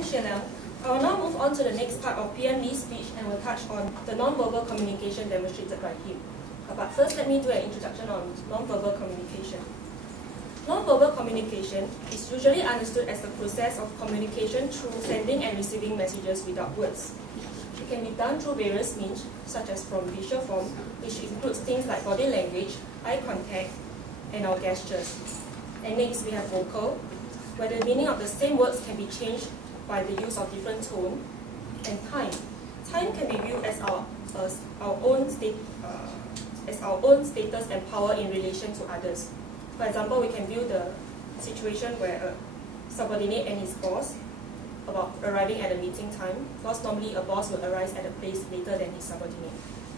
Thanks, Chanel. I will now move on to the next part of PM Lee's speech and will touch on the non-verbal communication demonstrated by him. But first, let me do an introduction on non-verbal communication. Non-verbal communication is usually understood as the process of communication through sending and receiving messages without words. It can be done through various means, such as from visual form, which includes things like body language, eye contact, and our gestures. And next, we have vocal, where the meaning of the same words can be changed by the use of different tone. And time. Time can be viewed as our own status and power in relation to others. For example, we can view the situation where a subordinate and his boss about arriving at a meeting time, because normally a boss will arrive at a place later than his subordinate.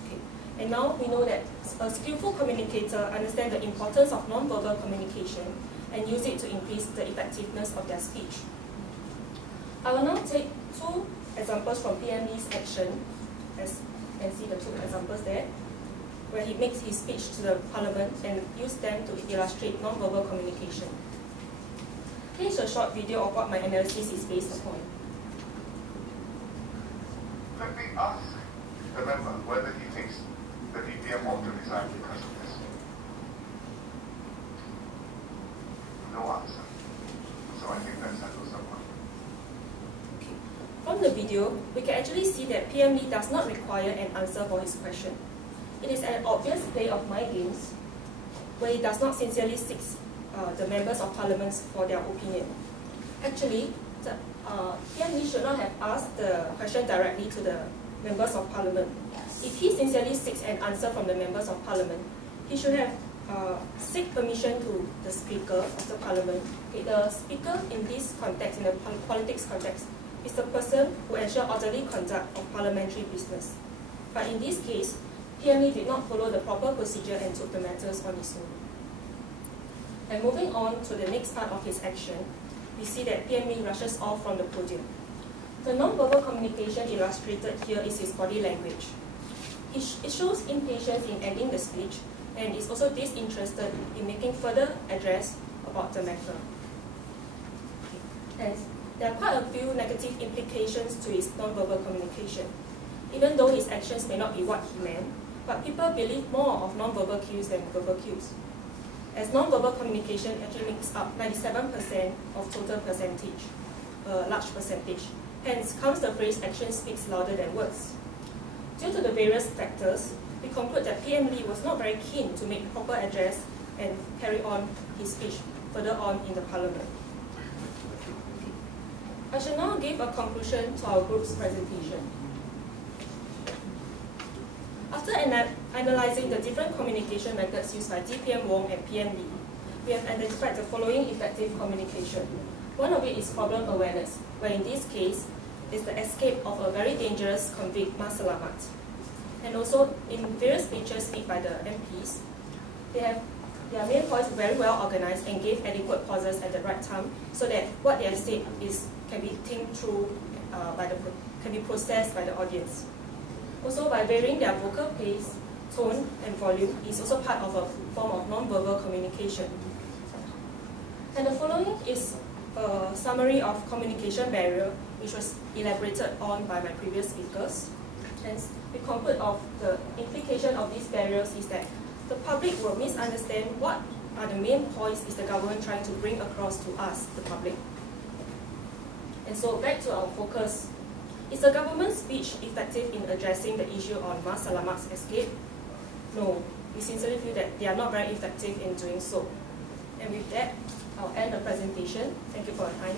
Okay. And now we know that a skillful communicator understands the importance of non-verbal communication and use it to increase the effectiveness of their speech. I will now take two examples from PM Lee's action, as you can see the two examples there, where he makes his speech to the Parliament and use them to illustrate non-verbal communication. Here's a short video of what my analysis is based upon. Let me ask the member whether he thinks the DPM ought to resign because of this. No answer. So I think that settles that one. Okay. From the video, we can actually see that PM Lee does not require an answer for his question. It is an obvious play of mind games, where he does not sincerely seek the members of Parliament for their opinion. Actually, PM Lee should not have asked the question directly to the members of Parliament. If he sincerely seeks an answer from the members of Parliament, he should have seek permission to the Speaker of the Parliament. Okay, the Speaker in this context, in the politics context, is the person who ensures orderly conduct of parliamentary business. But in this case, PM Lee did not follow the proper procedure and took the matters on his own. And moving on to the next part of his action, we see that PM Lee rushes off from the podium. The non-verbal communication illustrated here is his body language. It shows impatience in ending the speech and is also disinterested in making further address about the matter. And there are quite a few negative implications to his non-verbal communication. Even though his actions may not be what he meant, but people believe more of non-verbal cues than verbal cues, as non-verbal communication actually makes up 97% of total percentage, a large percentage. Hence comes the phrase "action speaks louder than words." Due to the various factors, we conclude that PM Lee was not very keen to make proper address and carry on his speech further on in the Parliament. I shall now give a conclusion to our group's presentation. After analyzing the different communication methods used by DPM Wong and PM Lee, we have identified the following effective communication. One of it is problem awareness, where in this case, is the escape of a very dangerous convict, Mas Selamat. And also, in various speeches made by the MPs, they have their main points very well organized and gave adequate pauses at the right time, so that what they have said can be think through, can be processed by the audience. Also, by varying their vocal pace, tone, and volume is also part of a form of non-verbal communication. And the following is a summary of communication barrier, which was elaborated on by my previous speakers. Hence, we conclude of the implication of these barriers is that the public will misunderstand what are the main points is the government trying to bring across to us, the public. And so, back to our focus. Is the government's speech effective in addressing the issue on Mas Selamat's escape? No. We sincerely feel that they are not very effective in doing so. And with that, I'll end the presentation. Thank you for your time.